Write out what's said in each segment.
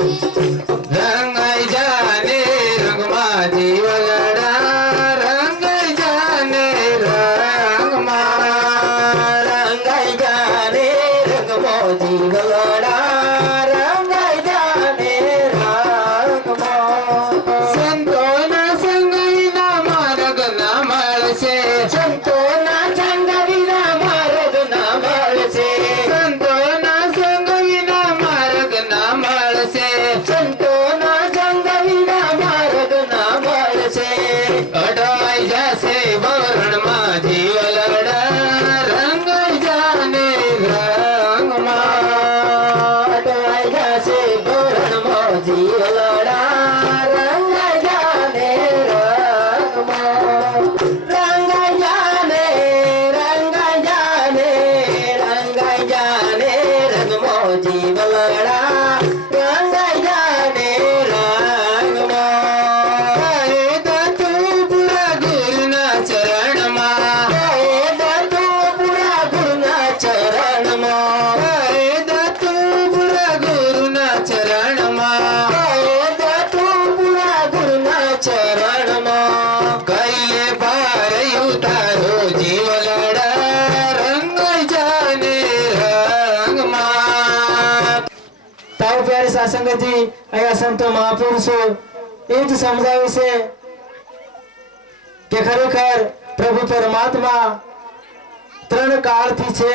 રંગાઈ જાને રંગમાં જીવલડા રંગાઈ જાને રંગમાં રંગાઈ જાને રંગમાં જીવલડા રંગાઈ જાને રંગમાં સંતોના સંગ વિના માર્ગ ના મળશે સંતોના સંગ વિના માર્ગ ના મળશે સંતોના સંગ વિના માર્ગ ના મળશે સંતોના સંગ વિના માર્ગ ના મળશે અડવાઈ જશે વરણમાં જીવલડા રંગાઈ જાને રંગમાં અડવાઈ જશે વરણમાં જીવલડા રંગાઈ જાને રંગમાં રંગાઈ જાને રંગાઈ જાને રંગાઈ જાને રંગમાં જીવલડા રંગાઈ જાને રંગમાં હે દત્તુ પુરા ગુરુના ચરણમાં હે દત્તુ પુરા ગુરુના ચરણમાં હે દત્તુ પુરા ગુરુના ચરણમાં હે દત્તુ પુરા ગુરુના ચરણમાં કઈએ પાર ઉતારો જીવલડા રંગાઈ જાને રંગમાં તાવ પ્યારે સાસંગજી અહીંયા સંતો મહાપુરુષો એ જ સમજાવે છે કે ખરેખર પ્રભુ પરમાત્મા ત્રણ કાળથી છે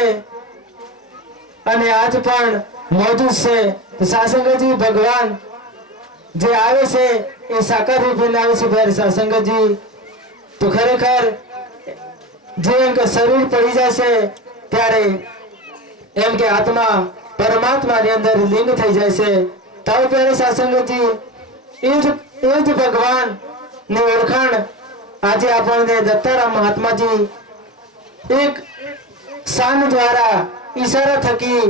અને આજ પણ મોજૂદ છે. તો સાસંગજી ભગવાન જે આવે છે એ સાકાર રૂપે આવે છે પ્યારે સાસંગજી. તો ખરેખર જેમ કે શરીર પડી જશે ત્યારે એમ કે આત્મા પરમાત્માની અંદર લીન થઈ જાય છે. તાવ પ્યારે સાસંગજી એ જ ભગવાન ની ઓળખાણ આજે આપણને દત્તારામ મહાત્માજી એક શાન દ્વારા ઈશારા થકી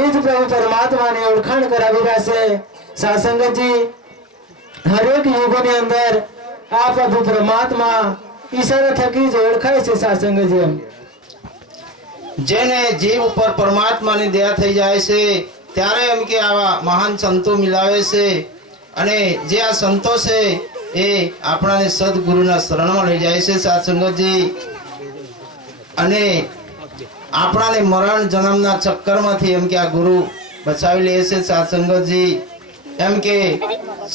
એ જ પ્રભુ પરમાત્માની ઓળખાણ કરાવી રહ્યા છે. સાસંગજી હરેક યુગોની અંદર આ પ્રભુ પરમાત્મા ઈશારા થકી જ ઓળખાય છે. સાસંગજી જેને જીવ ઉપર પરમાત્માની દયા થઈ જાય છે ત્યારે એમ કે આવા મહાન સંતો મિલાવે છે અને જે આ સંતો છે એ આપણાને સદગુરુના શરણમાં લઈ જાય છે સાસંગજી. અને આપણાને મરણ જન્મના ચક્કરમાંથી એમ કે આ ગુરુ બચાવી લે છે સાસંગજી. એમ કે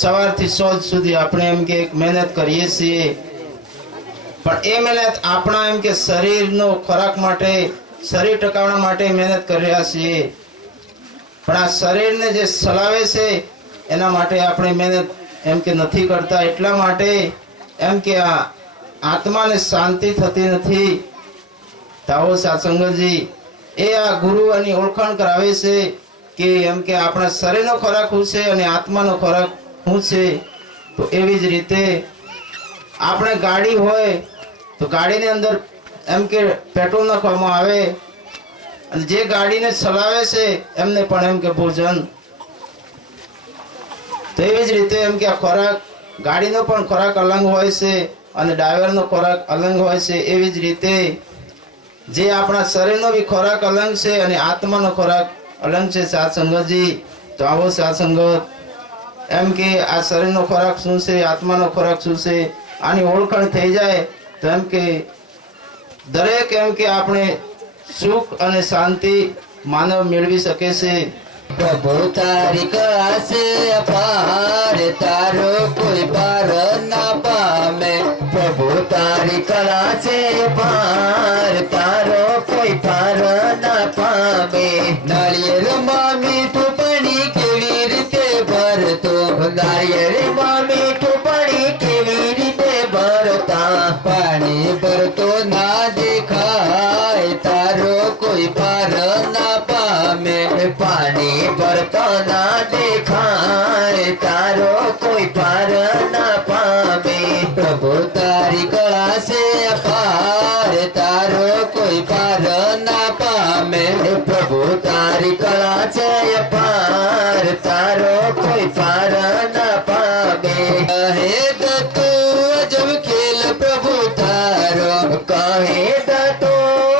સવારથી સોજ સુધી આપણે એમ કે મહેનત કરીએ છીએ પણ એ મહેનત આપણા એમ કે શરીરનો ખોરાક માટે શરીર ટકાવવા માટે મહેનત કરી રહ્યા છીએ પણ આ શરીરને જે ચલાવે છે એના માટે આપણે મહેનત એમ કે નથી કરતા. એટલા માટે એમ કે આ આત્માને શાંતિ થતી નથી. તાવો સાસંગજી એ આ ગુરુની ઓળખાણ કરાવે છે કે એમ કે આપણા શરીરનો ખોરાક શું છે અને આત્માનો ખોરાક શું છે. તો એવી જ રીતે આપણે ગાડી હોય તો ગાડીની અંદર એમ કે પેટ્રોલ નાખવામાં આવે અને જે ગાડીને ચલાવે છે એમને પણ એમ કે ભોજન. તો એવી જ રીતે એમ કે આ ખોરાક ગાડીનો પણ ખોરાક અલગ હોય છે અને ડ્રાઈવરનો ખોરાક અલગ હોય છે. એવી જ રીતે જે આપણા શરીરનો બી ખોરાક અલગ છે અને આત્માનો ખોરાક અલગ છે સાસંગજી. તો આવો સાસંગત એમ કે આ શરીરનો ખોરાક શું છે આત્માનો ખોરાક શું છે આની ઓળખાણ થઈ જાય તો એમ કે દરેક એમ કે આપણે સુખ અને શાંતિ માનવ મેળવી શકે છે. પ્રભુ તારી કળા છે અપાર તારો કોઈ પાર ના પામે પ્રભુ તારી કળા છે અપાર તારો કોઈ પાર ના પામે નાળિયેરમાં મીઠું પાણી કેવી રીતે ભરતો નાળિયેરમાં મીઠું પાણી કેવી રીતે ભરતા પાણી ભરતો ના દેખાય તારો કોઈ પાર ના પામે પાણી ભરતો ના દેખાય તારો કોઈ પાર ના પામે પ્રભુ તારી કળા છે અપાર તારો કોઈ પાર ના પામે પ્રભુ તારી કળા છે અપાર તારો કોઈ પાર ના પામે કહે દત્તુ અજબ ખેલ પ્રભુ તારો કહે દત્તુ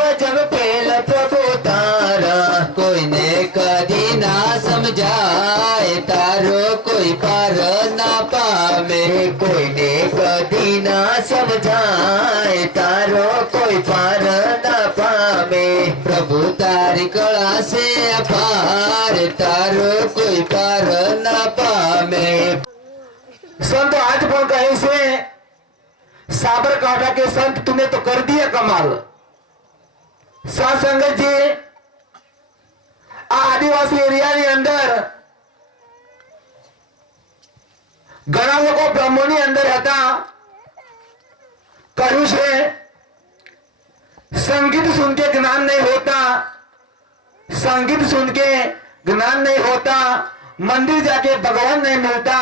અજબ ખેલ પ્રભુ તારા કોઈને કદી ના સમજાય તારો કોઈ પાર ના પામે કોઈને કદી ના સમજાય તારો કોઈ પાર ના પામે પ્રભુ તારી કળા છે અપાર તારો કોઈ પાર ના પામે संत आज પણ કહે છે साबरकांठा के संत तूने तो कर दिया कमाल। साथ संगत जी આ આદિવાસી એરિયાની અંદર ઘણા લોકો બ્રહ્મોની અંદર હતા। કહ્યું છે संगीत सुन के ज्ञान नहीं होता, संगीत सुन के ज्ञान नहीं होता, मंदिर जाके भगवान नहीं मिलता।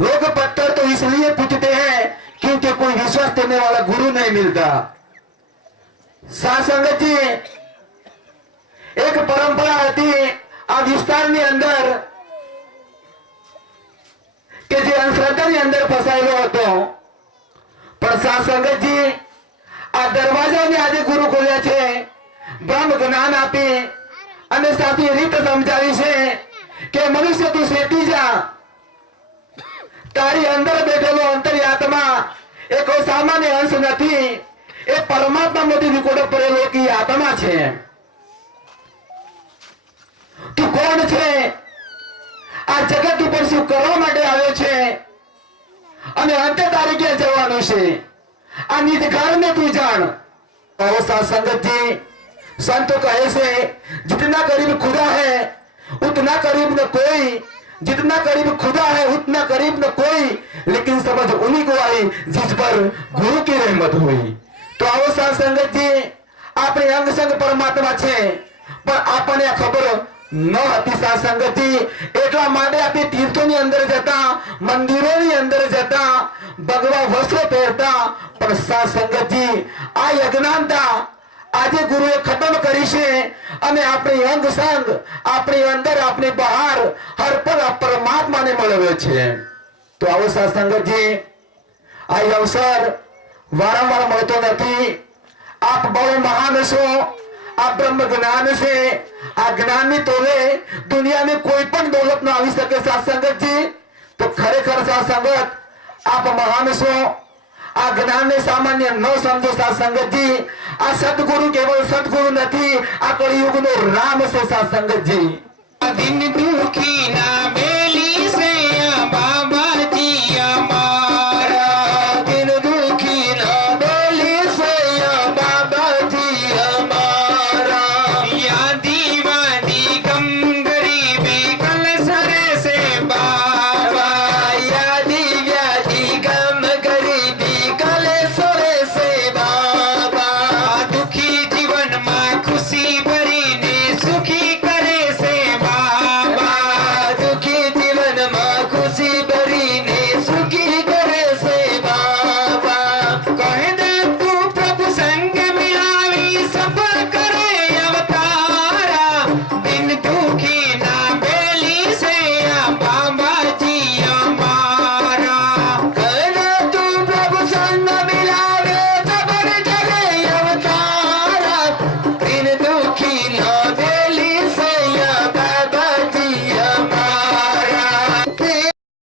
लोग पत्थर तो इसलिए पूछते हैं क्योंकि कोई विश्वास देने वाला गुरु नहीं मिलता। साथ संगत जी एक परंपरा હતી આ વિસ્તારની અંદર કે જે અંધશ્રદ્ધાની અંદર ફસાયેલો હતો। પણ સાથ સંગતજી આ દરવાજાને આજે ગુરુ ખોલ્યા છે, બ્રહ્મ જ્ઞાન આપી અને સાથી રીત સમજાવી છે કે મનુષ્ય તું શેઠી जा, તારી અંદર બેઠેલો અંતર્યાત્મા એ કોઈ સામાન્ય અંશ નથી, એ પરમાત્મામાંથી વિકોડો પડેલો કે આત્મા છે। તું કોણ છે, આ જગત ઉપર શું કરવા માટે આવ્યો છે અને અંતે તારે ક્યાં જવાનું છે, આ નિજ કારણે તું જાણ। और साथ संगत जी संत कहे से जितना करीब खुदा है उतना करीब न कोई, जितना करीब खुदा है उतना करीब न कोई, लेकिन समझ उन्हीं को आई जिस पर गुरु की रहमत हुई। तो आओ साथ संगत जी આપણે અંગ સંગ પરમાત્મા છે પણ આપણને ખબર ન હતી। સાથ સંગતજી એટલા માટે આપણે તીર્થોની અંદર જતા, મંદિરોની અંદર જતા, ભગવા વસ્ત્રો પહેરતા, પણ સાથ સંગતજી આ અજ્ઞાનતા આજે ગુરુએ ખતમ કરી છે અને આપણી અંગ સંગ, આપણી અંદર, આપણી બહાર હર પળ પરમાત્માને મળ્યો છે। તો આવો સાથ સંગતજી આ અવસર વારંવાર મળતો નથી। आप બહુ મહાન છો, આ બ્રહ્મ જ્ઞાન છે, આ જ્ઞાનની તોલે દુનિયાની કોઈ પણ દોલત ન આવી શકે। સાથ સંગતજી તો ખરેખર સાથ સંગત આપ મહાન છો, આ જ્ઞાનને સામાન્ય ન સમજો। સાથ સંગતજી આ સદગુરુ કેવળ સદગુરુ નથી, આ કળિયુગનો રામ છે। સાથ સંગતજી દિન દુખી ના